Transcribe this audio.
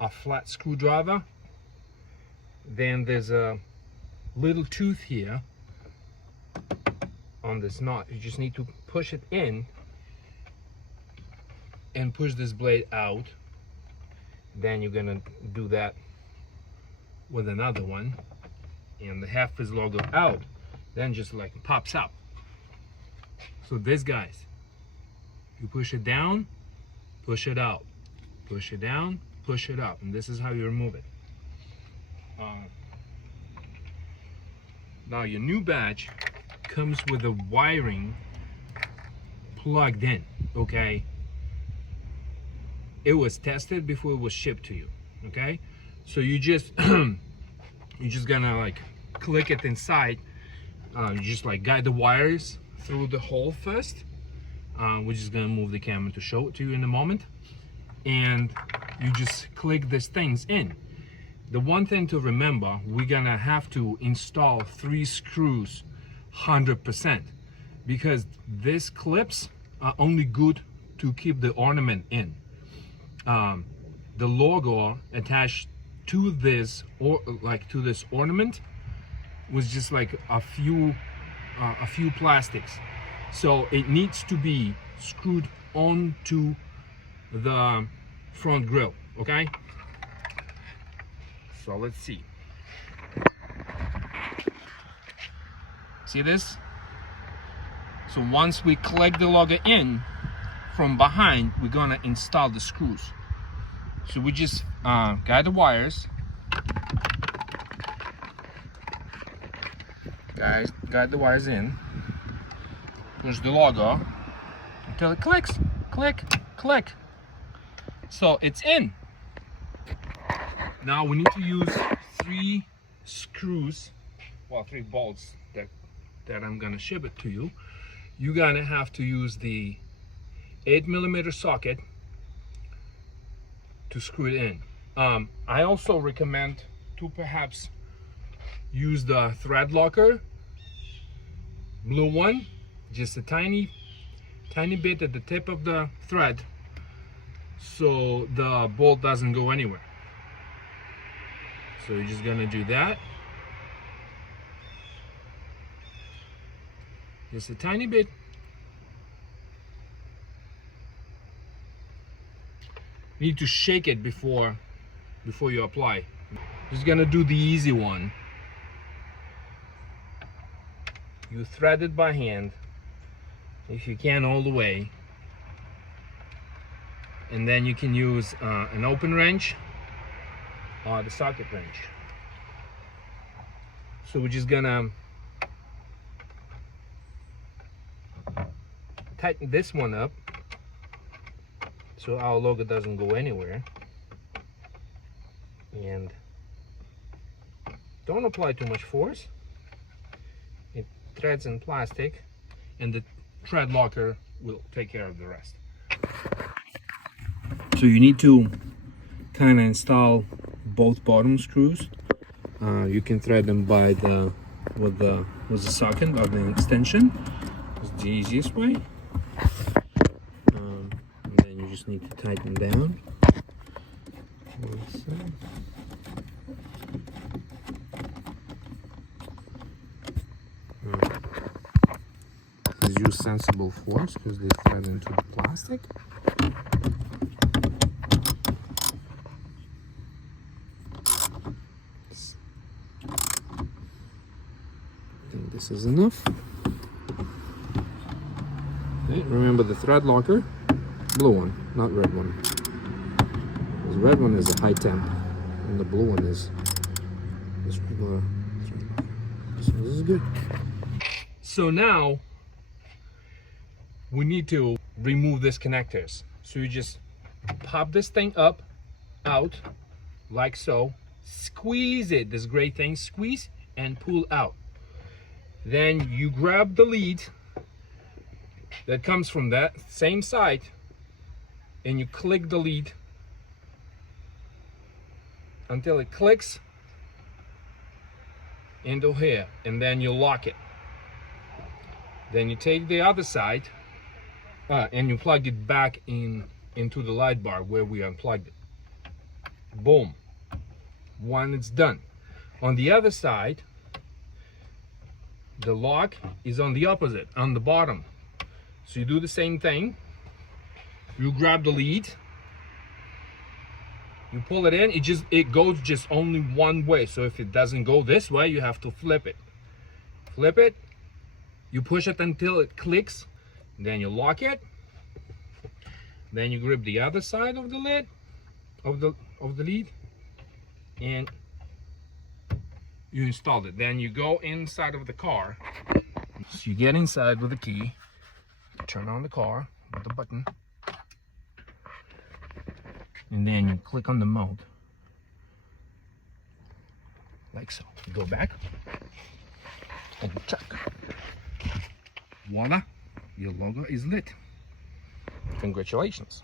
a flat screwdriver. Then there's a little tooth here on this knot. You just need to push it in and push this blade out. Then you're gonna do that with another one, and the half is logo out, then just like pops up. So this, guys, you push it down, push it out, push it down, push it up, and this is how you remove it. Now your new batch comes with the wiring plugged in, okay? It was tested before it was shipped to you, okay? So you just you're just gonna like click it inside. You just like guide the wires through the hole first. We're just gonna move the camera to show it to you in a moment, and you just click these things in. The one thing to remember, we're gonna have to install 3 screws 100%, because these clips are only good to keep the ornament in. The logo attached to this, or like to this ornament, was just like a few plastics, so it needs to be screwed onto the front grille. Okay, so let's see this. So once we click the logo in from behind, we're gonna install the screws. So we just guide the wires, guide the wires in, push the logo until it clicks, click, click. So it's in. Now we need to use 3 screws, well, 3 bolts that I'm gonna ship it to you. You're gonna have to use the 8mm socket to screw it in. I also recommend to perhaps use the thread locker, blue one, just a tiny bit at the tip of the thread, so the bolt doesn't go anywhere. So you're just gonna do that, just a tiny bit. You need to shake it before you apply. Just gonna do the easy one. You thread it by hand, if you can, all the way, and then you can use an open wrench or the socket wrench. So we're just gonna tighten this one up so our logo doesn't go anywhere, and don't apply too much force. It threads in plastic, and the thread locker will take care of the rest. So you need to kind of install both bottom screws. You can thread them by with the socket of the extension. It's the easiest way. And then you just need to tighten down. Please use sensible force because they thread into the plastic. This is enough. Okay, remember the thread locker, blue one, not red one. The red one is a high temp, and the blue one is this regular thread locker. So this is good. So now we need to remove these connectors. So you just pop this thing up, out, like so. Squeeze it, this great thing, squeeze and pull out. Then you grab the lead that comes from that same side, and you click the lead until it clicks into here, and then you lock it. Then you take the other side and you plug it back into the light bar where we unplugged it. Boom. One, it's done. On the other side, the lock is on the opposite, on the bottom. So you do the same thing. You grab the lead, you pull it in, it goes just only one way. So if it doesn't go this way, you have to flip it. Flip it, you push it until it clicks, then you lock it. Then you grab the other side of the lid, of the lead, and you installed it. Then you go inside of the car. So you get inside with the key, turn on the car with the button, and then you click on the mode, like so. You go back, and you check. Voila, your logo is lit. Congratulations.